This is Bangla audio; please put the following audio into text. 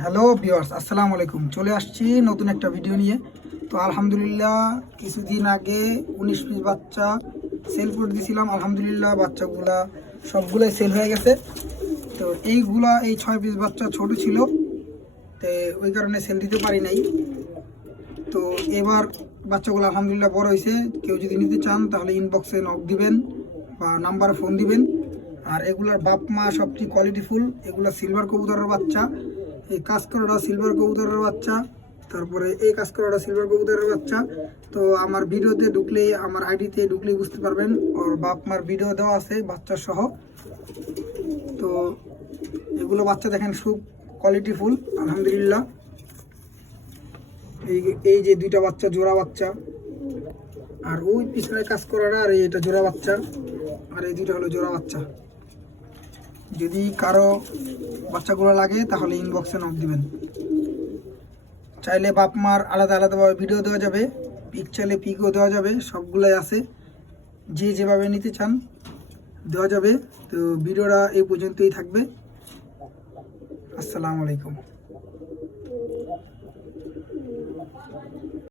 হ্যালো ভিউয়ার্স, আসসালামু আলাইকুম। চলে আসছি নতুন একটা ভিডিও নিয়ে। তো আলহামদুলিল্লাহ কিছুদিন আগে 19 পিস বাচ্চা সেল করে দিয়েছিলাম। আলহামদুলিল্লাহ বাচ্চাগুলা সবগুলোই সেল হয়ে গেছে। তো এই 6 পিস বাচ্চা ছোট ছিল, তো ওই কারণে সেল দিতে পারি নাই। তো এবার বাচ্চাগুলো আলহামদুলিল্লাহ বড় হয়েছে। কেউ যদি নিতে চান তাহলে ইনবক্সে নক দিবেন বা নাম্বারে ফোন দিবেন। আর এগুলার বাপ মা সবচেয়ে কোয়ালিটিফুল। এগুলা সিলভার কবুতরের বাচ্চা। এই কাজ করাটা সিলভার কবুতরের বাচ্চা, তারপরে এই কাজ করাটা সিলভার কবুতরের বাচ্চা। তো আমার ভিডিওতে ঢুকলেই, আমার আইডিতে ঢুকলেই বুঝতে পারবেন, ওর বাপ মার ভিডিও দেওয়া আছে বাচ্চা সহ। তো এগুলো বাচ্চা দেখেন খুব কোয়ালিটিফুল আলহামদুলিল্লাহ। এই যে দুইটা বাচ্চা জোড়া বাচ্চা, আর ওই পিছনে কাজ করাটা, আর এটা জোড়া বাচ্চা, আর এই দুইটা হলো জোড়া বাচ্চা। যদি কারো বাচ্চাগুলো লাগে তাহলে ইনবক্সে নক দিবেন। চাইলে বাপ মার আলাদা আলাদাভাবে ভিডিও দেওয়া যাবে, পিক চাইলে পিকও দেওয়া যাবে, সবগুলোই আছে। যে যেভাবে নিতে চান দেওয়া যাবে। তো ভিডিওটা এই পর্যন্তই থাকবে। আসসালামু আলাইকুম।